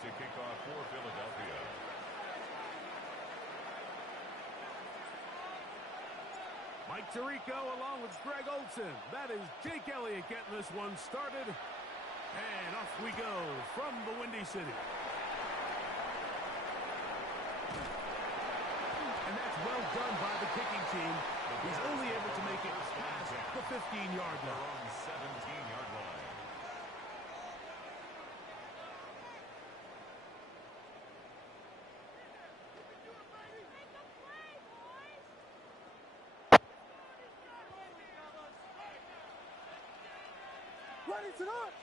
to kick off for Philadelphia. Mike Tirico along with Greg Olson. That is Jake Elliott getting this one started. And off we go from the Windy City. And that's well done by the kicking team. He's only able to make it past the 15-yard line. On the 17-yard line. Ready to launch.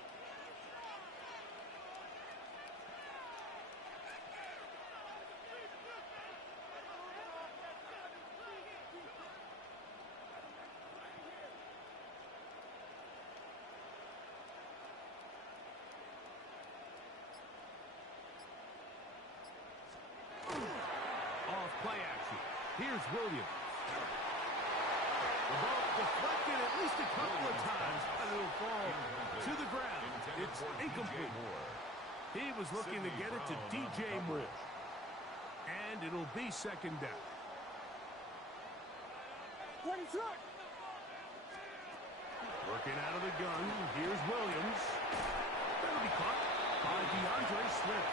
Off play action. Here's Williams. The ball deflected at least a couple of times, and it'll fall to the ground. It's incomplete. He was looking to get it to DJ Moore. And it'll be second down. Ready to launch. Working out of the gun. Here's Williams. That'll be caught by DeAndre Swift.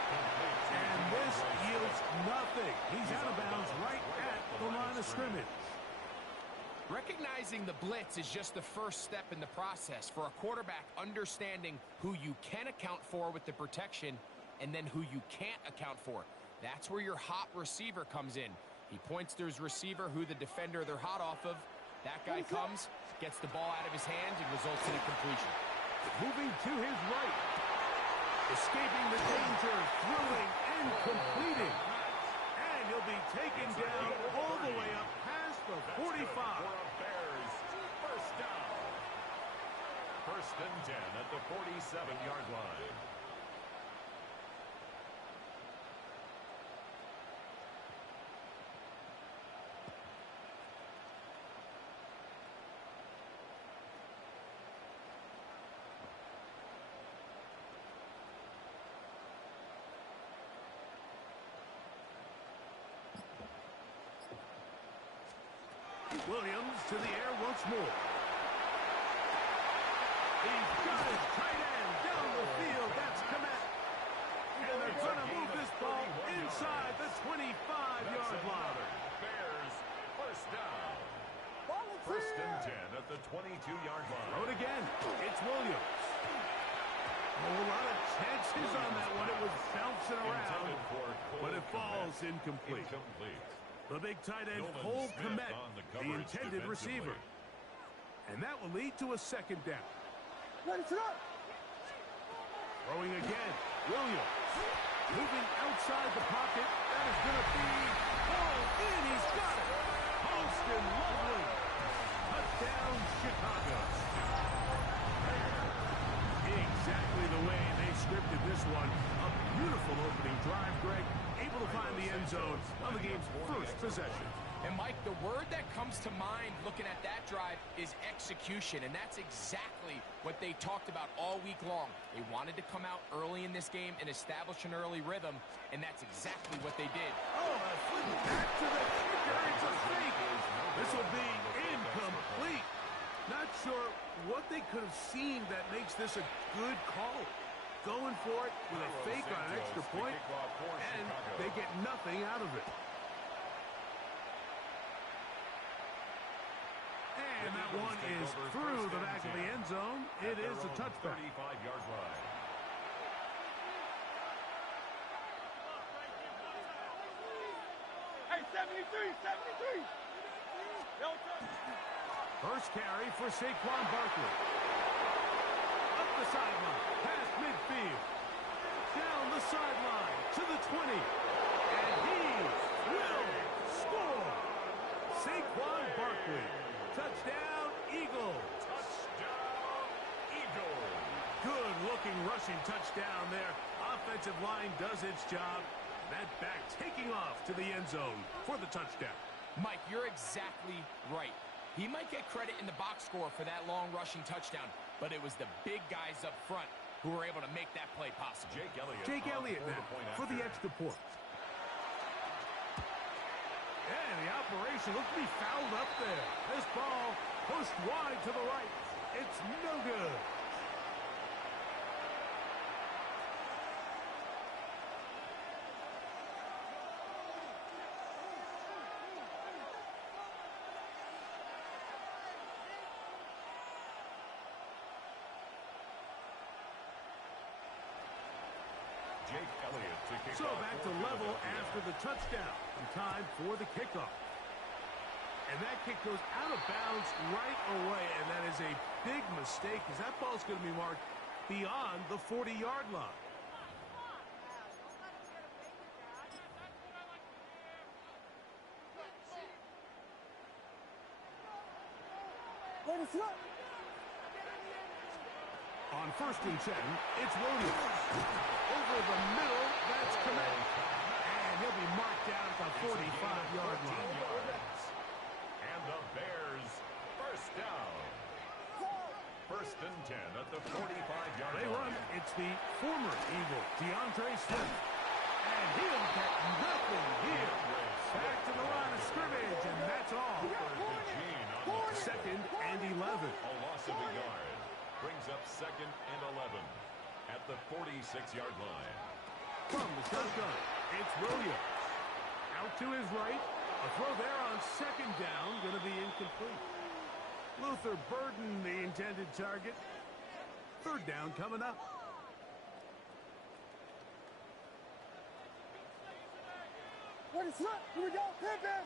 And this yields nothing. He's out of bounds right at the line of scrimmage. Recognizing the blitz is just the first step in the process for a quarterback, understanding who you can account for with the protection and then who you can't account for. That's where your hot receiver comes in. He points to his receiver who the defender they're hot off of. That guy comes, gets the ball out of his hand, and results in a completion. Moving to his right. Escaping the danger, throwing and completing. And he'll be taken down all the way up past the 45. Bears first down. First and 10 at the 47-yard line. Williams to the air once more. He's got his tight end down the field. That's Komet. And they're going to move this ball inside the 25-yard line. Bears first down. First and 10 at the 22-yard line. Throw it again. It's Williams. A whole lot of chances on that one. It was bouncing around, but it falls incomplete. The big tight end, Cole Komet, the intended receiver. And that will lead to a second down. Ready to launch. Throwing again. Williams. Moving outside the pocket. That is going to be hauled in. He's got it. Holston Lovely. Touchdown, Chicago. Exactly the way they scripted this one. A beautiful opening drive, Greg. Able to find the end zone on the game's first possession. And, Mike, the word that comes to mind looking at that drive is execution, and that's exactly what they talked about all week long. They wanted to come out early in this game and establish an early rhythm, and that's exactly what they did. Oh, a flip back to the kicker. It's a fake. This will be incomplete. Not sure what they could have seen that makes this a good call. Going for it with a fake on an extra point, and they get nothing out of it. And that one is through the back of the end zone. It is a touchback. 35-yard line. Hey, 73, 73. First carry for Saquon Barkley. Up the sideline, past midfield. Down the sideline to the 20. And he will score. Saquon Barkley. Touchdown, Eagles. Touchdown, Eagles. Good-looking rushing touchdown there. Offensive line does its job. That back taking off to the end zone for the touchdown. Mike, you're exactly right. He might get credit in the box score for that long rushing touchdown, but it was the big guys up front who were able to make that play possible. Jake Elliott now for the extra point. And the operation looked to be fouled up there. This ball pushed wide to the right. It's no good. So back to level after the touchdown. And time for the kickoff. And that kick goes out of bounds right away. And that is a big mistake because that ball's going to be marked beyond the 40-yard line. On 1st and 10, it's Williams. Over the middle, that's Komet. And he'll be marked down at the 45-yard line. And the Bears, first down. 1st and 10 at the 45-yard line. They run. It's the former Eagle, DeAndre Swift. And he'll get nothing here. Back to the line of scrimmage, and that's all. 2nd and 11. A loss of a yard. Brings up 2nd and 11 at the 46-yard line. From the shotgun, it's Williams. Out to his right. A throw there on 2nd down, going to be incomplete. Luther Burden, the intended target. 3rd down coming up. Ready, slip. Here we go. Hit, man.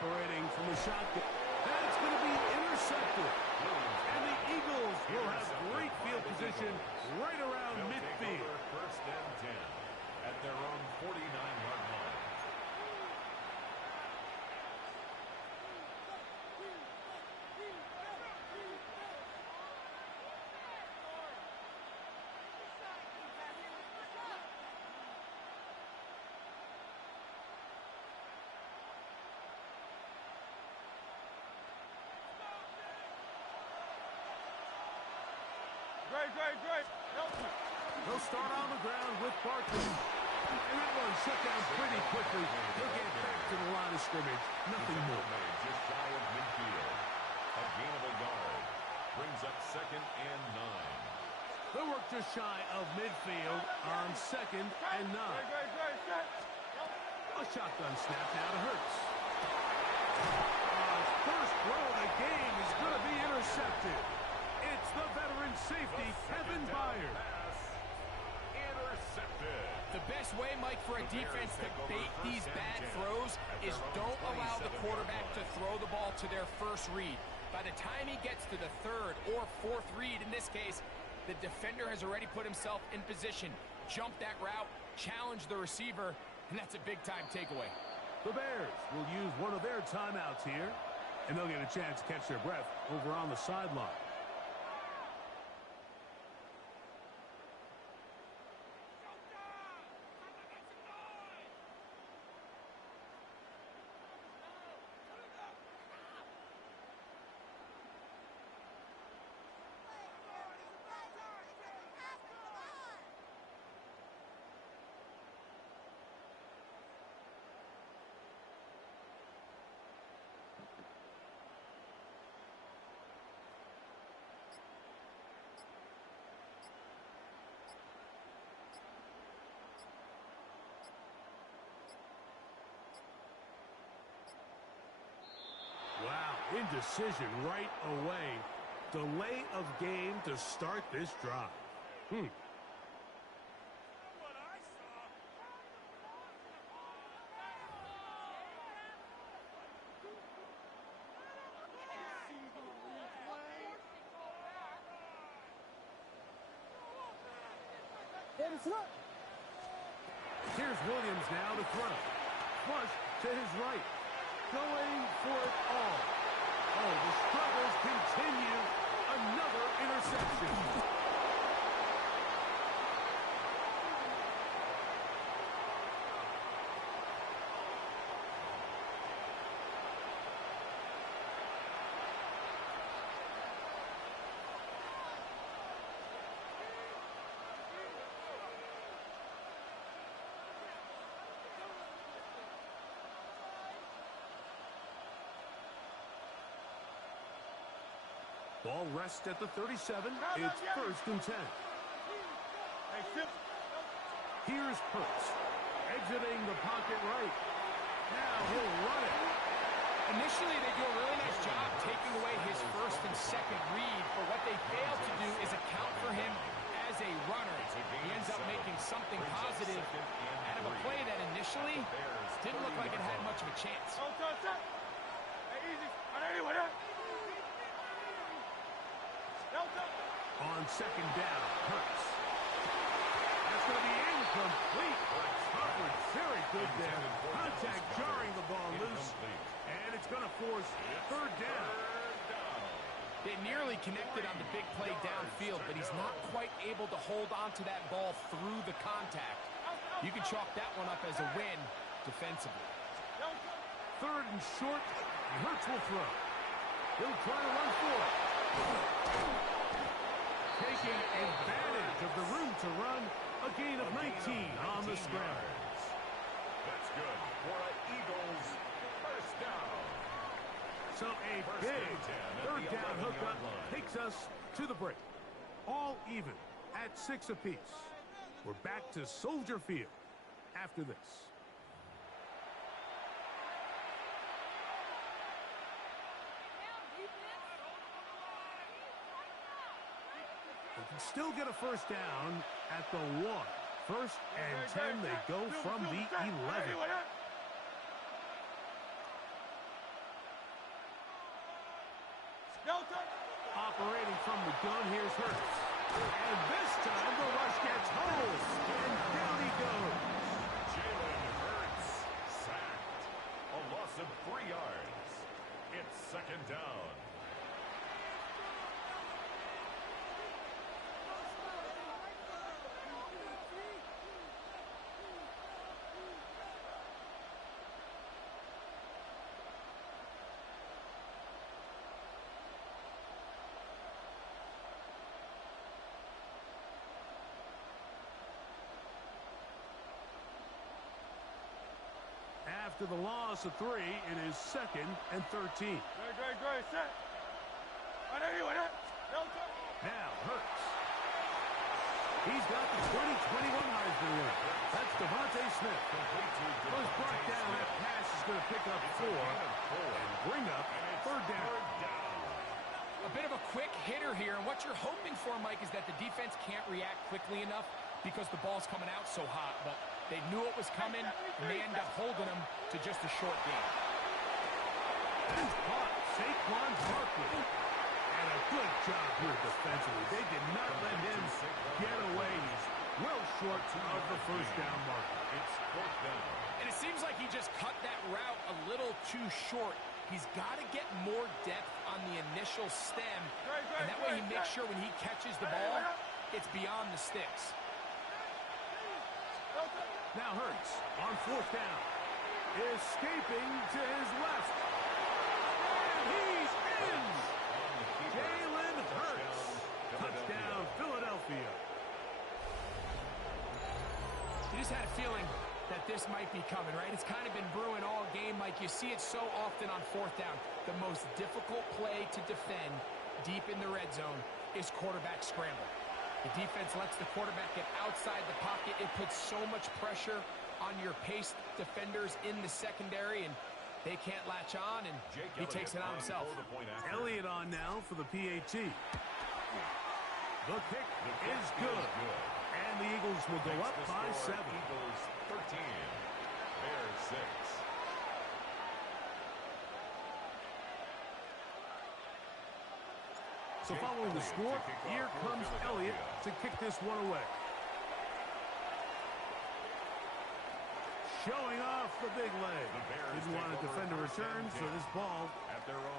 Operating from the shotgun. That's going to be intercepted. And the Eagles will have great field position right around midfield. 1st and 10 at their own 49-yard line. Great. They'll start on the ground with Barkley. And that one shut down pretty quickly. They'll get back to the line of scrimmage. Nothing more. Just shy of midfield. A gainable yard. Brings up 2nd and 9. They'll work just shy of midfield on 2nd and 9. A shotgun snap now to Hurts. First throw of the game is going to be intercepted. It's the veteran safety, Kevin Byard. Intercepted. The best way, Mike, for a defense to bait these bad throws is don't allow the quarterback to throw the ball to their first read. By the time he gets to the 3rd or 4th read, in this case, the defender has already put himself in position, jump that route, challenge the receiver, and that's a big-time takeaway. The Bears will use one of their timeouts here, and they'll get a chance to catch their breath over on the sideline. Wow, indecision right away. Delay of game to start this drive. Here's Williams now to throw. Flush to his right. Going for it all. Oh, the struggles continue. Another interception. Ball rests at the 37. It's 1st and 10. Here's Hurts, exiting the pocket right. Now he'll run it. Initially, they do a really nice job taking away his first and second read, but what they fail to do is account for him as a runner. He ends up making something positive out of a play that initially didn't look like it had much of a chance. On 2nd down, Hurts. That's going to be incomplete. Covered very good there. Contact jarring the ball loose. And it's going to force 3rd down. They nearly connected on the big play downfield, but he's not quite able to hold on to that ball through the contact. You can chalk that one up as a win defensively. 3rd and short. Hurts will throw. He'll try to run for it. Taking advantage of the room to run. A gain of 19 on the scramble. That's good for an Eagles 1st down. So a big 3rd down hookup takes us to the break. All even at 6 apiece. We're back to Soldier Field after this. They can still get a 1st down at the 1. 1st and 10, they go from the 11. Operating from the gun, here's Hurts. And this time the rush gets home. And down he goes. Jalen Hurts sacked. A loss of 3 yards. It's 2nd down. After the loss of 3, it is 2nd and 13. Now Hurts. He's got the 2021 Heisman winner. That's Devontae Smith. Was brought down. That pass is going to pick up 4 and bring up 3rd down. A bit of a quick hitter here, and what you're hoping for, Mike, is that the defense can't react quickly enough because the ball's coming out so hot, but they knew it was coming, and they end up holding them to just a short game. Caught Saquon Barkley. And a good job here defensively. They did not let him get away. He's well short of the 1st down marker. It's 4th down. And it seems like he just cut that route a little too short. He's got to get more depth on the initial stem, and that way he makes sure when he catches the ball, it's beyond the sticks. Now Hurts on 4th down. Escaping to his left. And he's in! Jalen Hurts. Touchdown, Philadelphia. You just had a feeling that this might be coming, right? It's kind of been brewing all game, Mike. You see it so often on 4th down. The most difficult play to defend deep in the red zone is quarterback scramble. The defense lets the quarterback get outside the pocket. It puts so much pressure on your paced defenders in the secondary, and they can't latch on, and he takes it on himself. Elliott on now for the PAT. The kick is good. And the Eagles will go up by 7. Eagles 13. Bears 6. So following the score, here comes Elliott to kick this one away. Showing off the big leg. Didn't want to defend a return, so this ball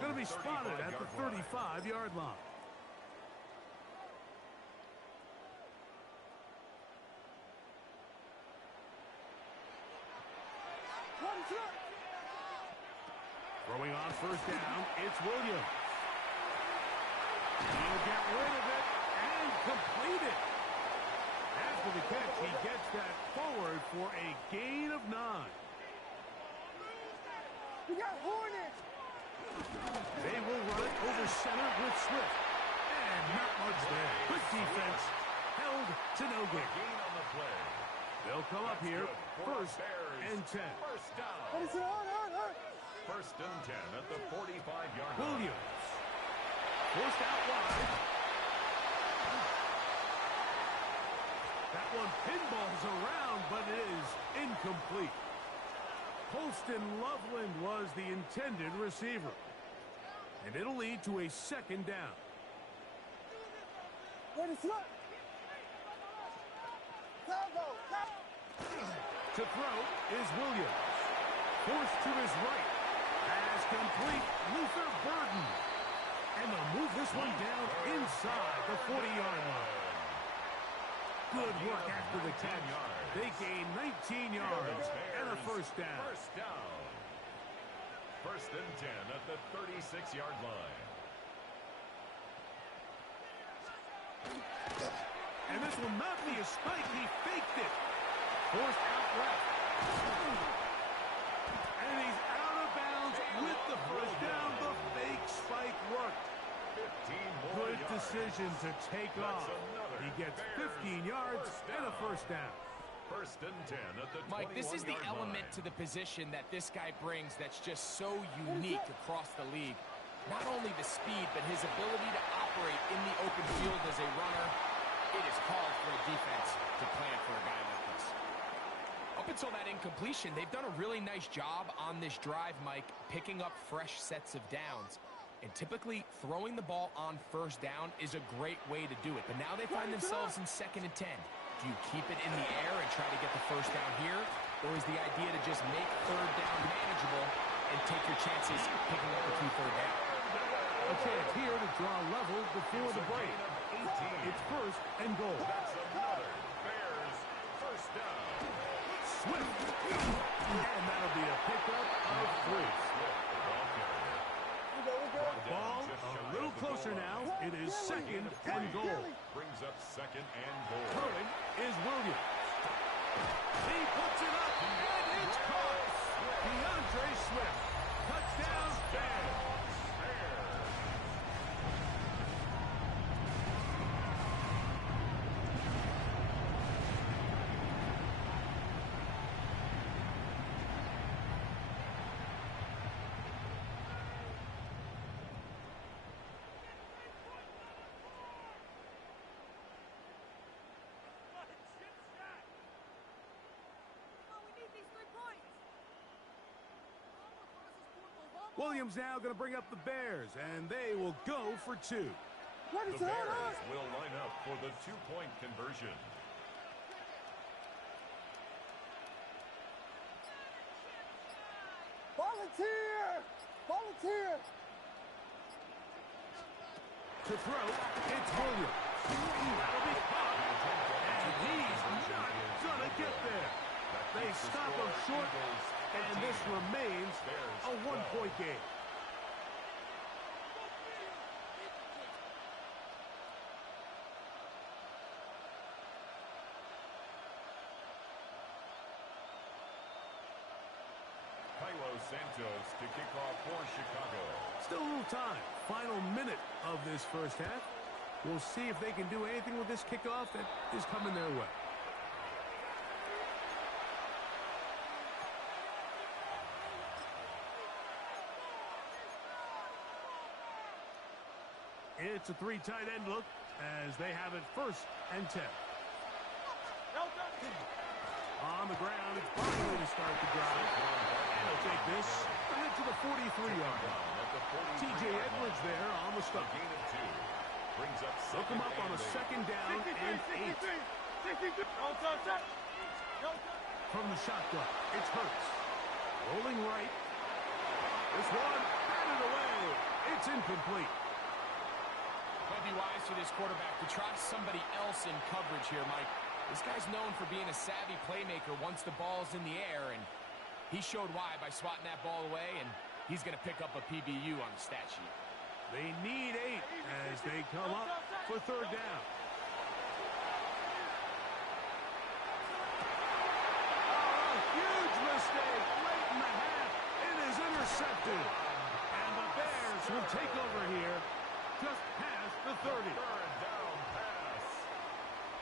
going to be spotted at the 35-yard line. Throwing on 1st down, it's Williams. He'll get rid of it and complete it. After the catch, he gets that forward for a gain of 9. We got Hornets. They will run it over center with Swift. And not much there. Good defense. Held to no gain. Gain on the play. They'll come up here. First and 10. First down. What is it? First and 10 at the 45-yard line. Williams. Forced out wide. That one pinballs around, but it is incomplete. Holston Loveland was the intended receiver. And it'll lead to a second down. What is it? To throw is Williams. Forced to his right. As complete, Luther Burden. And they'll move this one down inside the 40-yard line. Good work after the catch. They gain 19 yards and a first down. First down. First and 10 at the 36-yard line. And this will not be a spike. He faked it. Forced out left. And he's out of bounds with the first down. The fake spike worked. 15 more Good yards. decision to take off. He gets 15 yards and a first down. First and 10 at the Mike, this is the 21-yard element line. to the position that this guy brings that's just so unique across the league. Not only the speed, but his ability to operate in the open field as a runner. It is called for a defense to plan for a guy like this. Up until that incompletion, they've done a really nice job on this drive, Mike, picking up fresh sets of downs. And typically, throwing the ball on first down is a great way to do it. But now they find themselves in 2nd and 10. Do you keep it in the air and try to get the first down here? Or is the idea to just make third down manageable and take your chances picking up the key third down? A chance here to draw level before the break. It's first and goal. That's another Bears first down. Swift. And that'll be a pickup of 3. Ball a little closer now. It is 2nd and goal. Brings up 2nd and goal. Throwing is Williams. He puts it up, and it's caught. DeAndre Swift. Touchdown, Bears. Williams now going to bring up the Bears, and they will go for 2. What The is Bears will line up for the 2-point conversion. Volunteer! Volunteer! To throw, it's Williams. That'll be caught. And he's not going to get there. They stop him short, and this remains a 1-point game. Santos to kick off for Chicago. Still a little time. Final minute of this first half. We'll see if they can do anything with this kickoff that is coming their way. It's a 3 tight end look as they have it 1st and 10. On the ground, it's Barkley to start the drive. And he'll take this and head to the 43-yard line. T.J. Edwards there on the stop. Gain of 2. Brings up Look him up on a 2nd down and 8. From the shotgun, it's Hurts. Rolling right. This one, batted away. It's incomplete. Might be wise for this quarterback to try somebody else in coverage here, Mike. This guy's known for being a savvy playmaker once the ball's in the air, and he showed why by swatting that ball away, and he's going to pick up a PBU on the stat sheet. They need 8 as they come up for 3rd down. Oh, a huge mistake late in the half. It is intercepted. And the Bears will take over here just past the 30. Third down pass.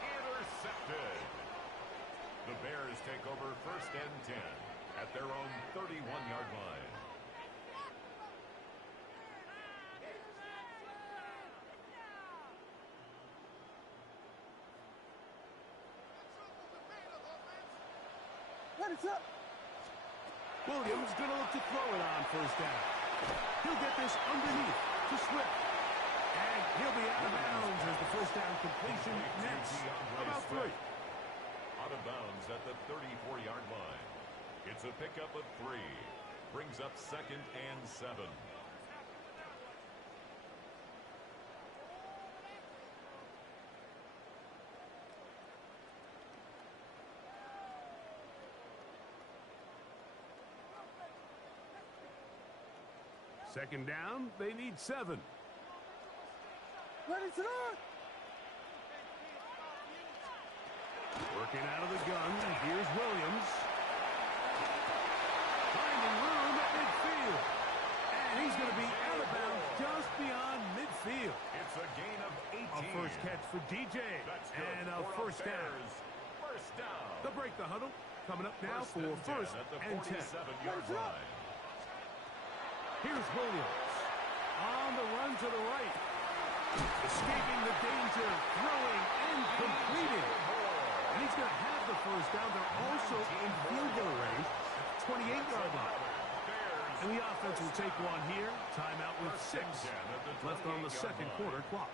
Intercepted. The Bears take over first and 10 at their own 31-yard line. Ready, set. Williams going to look to throw it on first down. He'll get this underneath to Swift. And he'll be out of bounds as the first down completion nets about 3. Out of bounds at the 34-yard line. It's a pickup of 3. Brings up second and 7. Second down, they need 7. Ready, set. Working out of the gun, here's Williams. Finding room at midfield. And he's going to be out of bounds just beyond midfield. It's a gain of 18. A first catch for DJ. That's good And a for first the down. Bears. First down. They'll break the huddle. Coming up now for first at the and 10. 47-yard line. Here's Williams. On the run to the right. Escaping the danger. Throwing and completing. And he's going to have the first down. They're also in field goal range at the 28-yard line. And the offense will take one here. Timeout with 6 left on the second quarter clock.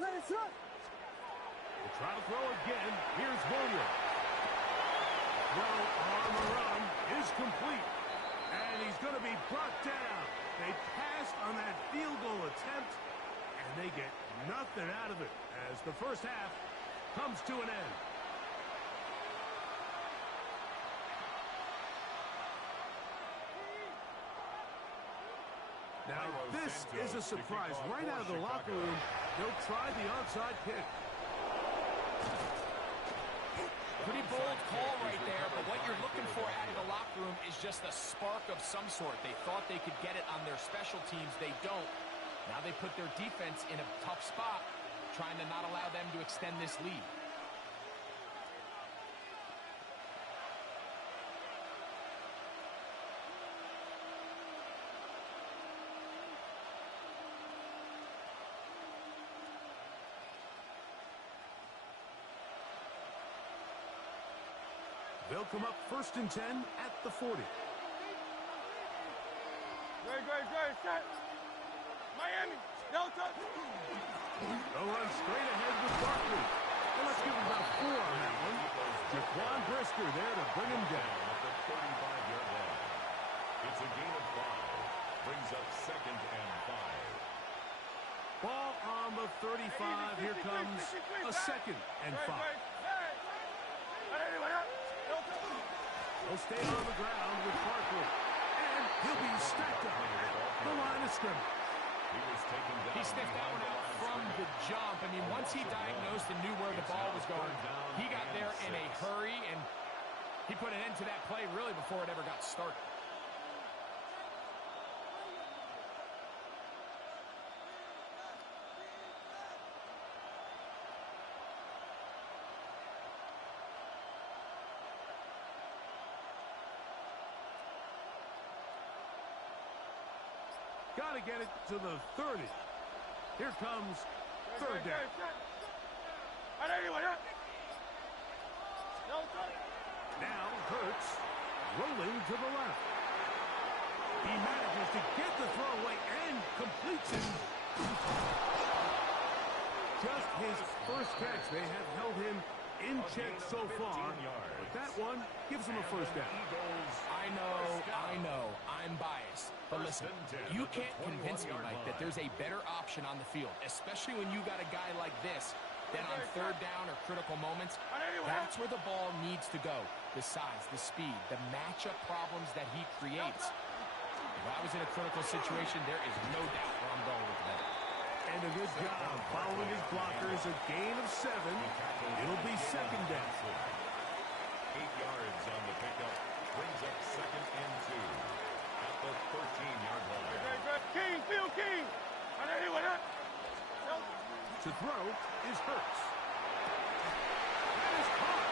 Ready, set. We'll try to throw again. Here's Williams. Throw on the run is complete. And he's going to be brought down. They passed on that field goal attempt, and they get nothing out of it as the first half comes to an end. Now, this is a surprise. Right out of the locker room, they'll try the onside kick. Pretty bold call right there, but what you're looking for out of the locker room is just a spark of some sort. They thought they could get it on their special teams. They don't. Now they put their defense in a tough spot, trying to not allow them to extend this lead. They'll come up first and 10 at the 40. Great, set. Miami, Delta. They'll run straight ahead with Barkley. Well, let's give him about 4 on that one. Jaquan Brisker there to bring him down. At the 35-yard line. It's a gain of 5. Brings up second and 5. Ball on the 35. Here comes a second and 5. He'll stay on the ground with Barkley. And he'll be stacked up at the line of scrimmage. He sniffed that one out from the jump. I mean, once he diagnosed and knew where the ball was going, he got there in a hurry, and he put an end to that play really before it ever got started. Got to get it to the 30. Here comes third down. Now Hurts rolling to the left. He manages to get the throw away and completes it. Just his first catch. They have held him in check so far, but that one gives him a first down. I know, I'm biased. But listen, you can't convince me, Mike, that there's a better option on the field, especially when you got a guy like this, then on third down or critical moments, that's where the ball needs to go. The size, the speed, the matchup problems that he creates. If I was in a critical situation, there is no doubt where I'm going with that. And a good job following his blockers. A gain of 7. It'll be second down. 8 yards on the pickup. Brings up second and 2 at the 13-yard line. King, Field King. To throw is Hurts. That is caught.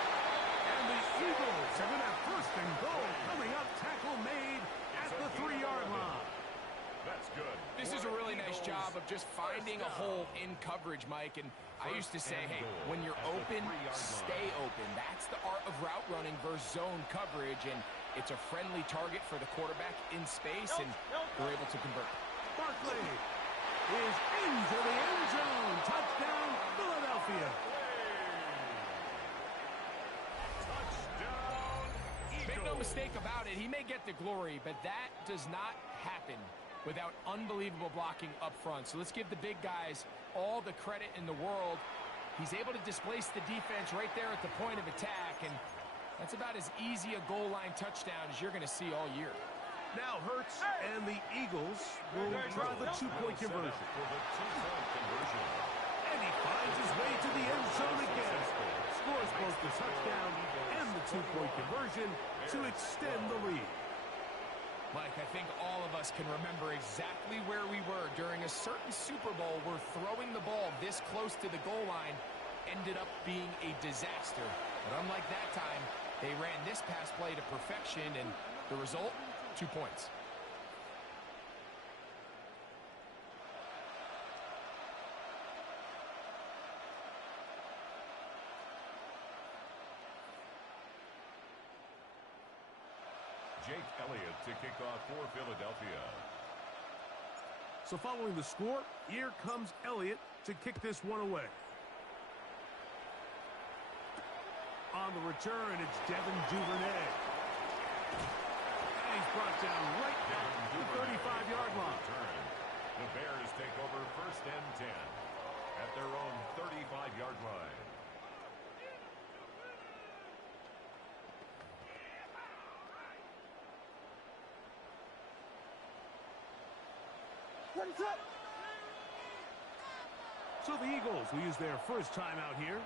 And the Eagles are going to have first and goal coming up. Tackle made at the 3-yard line. That's good. This is a really nice job of just finding a hole in coverage, Mike. And I used to say, hey, when you're open, stay open. That's the art of route running versus zone coverage. And it's a friendly target for the quarterback in space, and they're able to convert. Barkley is into the end zone. Touchdown, Philadelphia. Touchdown, Make no Eagles. mistake about it, he may get the glory, but that does not happen without unbelievable blocking up front. So let's give the big guys all the credit in the world. He's able to displace the defense right there at the point of attack, and that's about as easy a goal line touchdown as you're going to see all year. Now Hurts and the Eagles will try the two-point conversion. For the two-point conversion. And he finds his way to the end zone again. Scores both the touchdown and the two-point conversion to extend the lead. Mike, I think all of us can remember exactly where we were during a certain Super Bowl where throwing the ball this close to the goal line ended up being a disaster. But unlike that time, they ran this pass play to perfection, and the result, 2 points. Jake Elliott to kick off for Philadelphia. So following the score, here comes Elliott to kick this one away. On the return, it's Devin Duvernay. And he's brought down right at the 35-yard line. The Bears take over first and 10 at their own 35-yard line. So the Eagles will use their first time out here,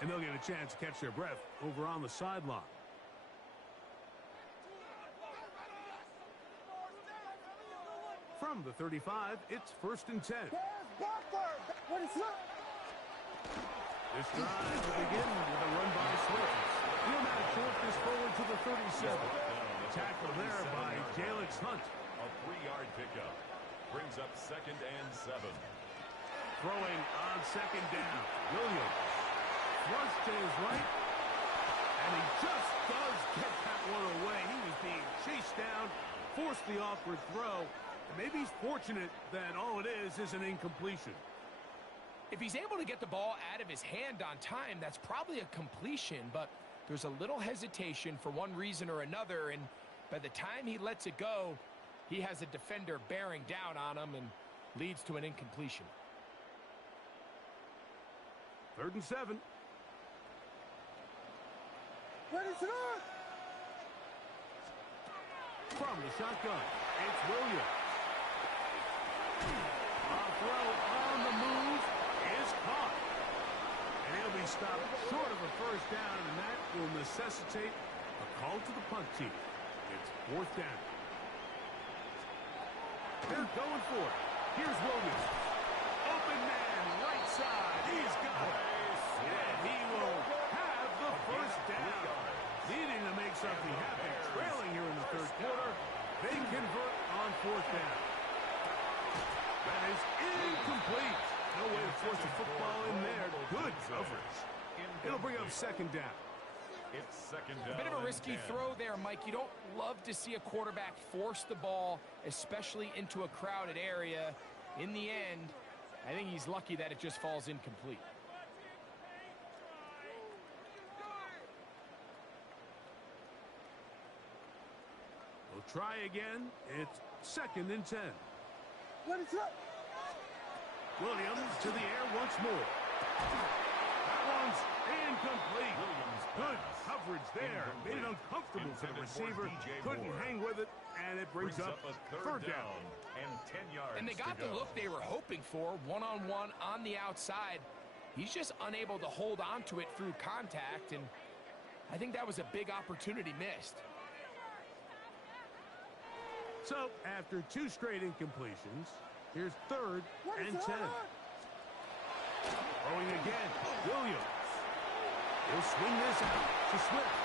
and they'll get a chance to catch their breath over on the sideline. From the 35, it's first and 10. This drive will begin with a run by Swift. He'll now short this forward to the 37. Tackle there by Jalix Hunt. A 3-yard pickup brings up second and 7. Throwing on second down. Williams runs to his right, and he just does get that one away. He was being chased down, forced the awkward throw, and maybe he's fortunate that all it is an incompletion. If he's able to get the ball out of his hand on time, that's probably a completion, but there's a little hesitation for one reason or another, and by the time he lets it go, he has a defender bearing down on him and leads to an incompletion. 3rd and 7. From the shotgun, it's Williams. A throw on the move is caught. And he'll be stopped short of a first down, and that will necessitate a call to the punt team. It's 4th down. They're going for it. Here's Williams. Open man, right side. He's got it. And he will have the first down. Needing to make something happen. Trailing here in the 3rd quarter. They convert on 4th down. That is incomplete. No way to force the football in there. Good coverage. It'll bring up 2nd down. It's 2nd down. A bit of a risky throw there, Mike. You don't love to see a quarterback force the ball, especially into a crowded area. In the end, I think he's lucky that it just falls incomplete. We'll try again. It's 2nd and 10. Williams to the air once more. That one's incomplete. Good coverage there. Made it uncomfortable for the receiver. Couldn't hang with it, and it brings up a third down. And 10 yards. And they got the look they were hoping for, one-on-one on the outside. He's just unable to hold on to it through contact, and I think that was a big opportunity missed. So, after 2 straight incompletions, here's 3rd and 10. Throwing again, Williams. He'll swing this out to Swift.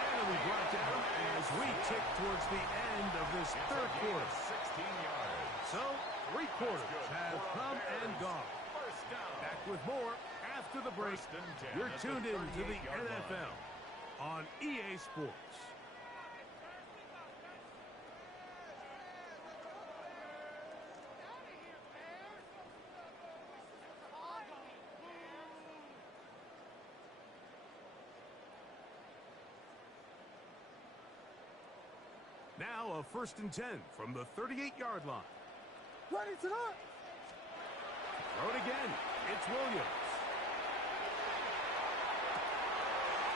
And it'll be brought down as we tick towards the end of this 3rd quarter. 16 yards. So, 3 quarters have come and gone. First down. Back with more after the break. First and 10 You're at the tuned in to the 38-yard line. NFL on EA Sports. Now a 1st and 10 from the 38-yard line. Ready to run. Throw it again. It's Williams.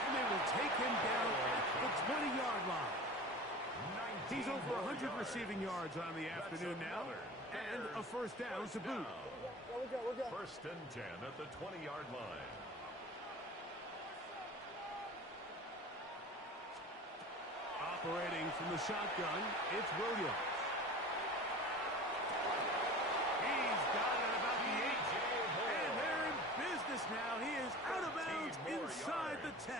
And they will take him down at the 20-yard line. He's over 100 receiving yards on the afternoon now. And a 1st down to boot. We're good. First and 10 at the 20-yard line. Operating from the shotgun, it's Williams. He's got it about the 8. And they're in business now. He is out of bounds inside the 10.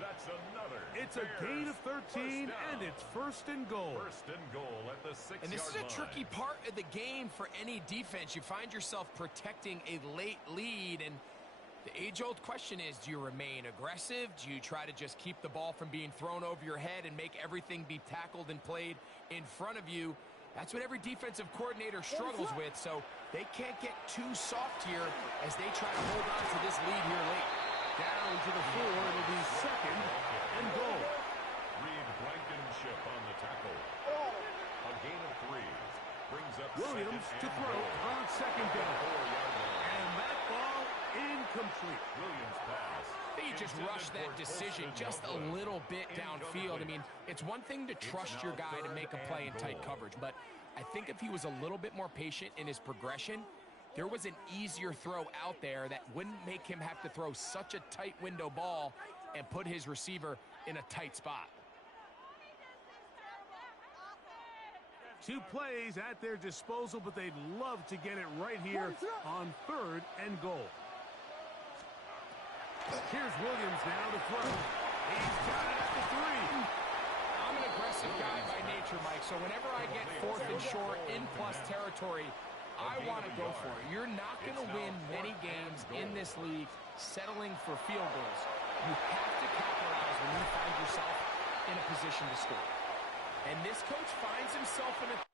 That's another. It's a gain of 13, and it's 1st and goal. First and goal at the 6-yard line. And this is a tricky part of the game for any defense. You find yourself protecting a late lead, and the age-old question is, do you remain aggressive? Do you try to just keep the ball from being thrown over your head and make everything be tackled and played in front of you? That's what every defensive coordinator struggles with, so they can't get too soft here as they try to hold on to this lead here late. Down to the 4, it'll be 2nd and goal. Reed Blankenship on the tackle. A gain of 3. Brings up Williams to throw on 2nd down. And that ball incomplete. Williams pass. They just rushed that decision just a little bit downfield. I mean, it's one thing to trust your guy to make a play in tight coverage, but I think if he was a little bit more patient in his progression, there was an easier throw out there that wouldn't make him have to throw such a tight window ball and put his receiver in a tight spot. 2 plays at their disposal, but they'd love to get it right here on 3rd and goal. Here's Williams now to throw. He's got it at the 3. I'm an aggressive guy by nature, Mike, so whenever I get 4th and short in plus territory, I want to go for it. You're not going to win many games in this league settling for field goals. You have to capitalize when you find yourself in a position to score. And this coach finds himself in a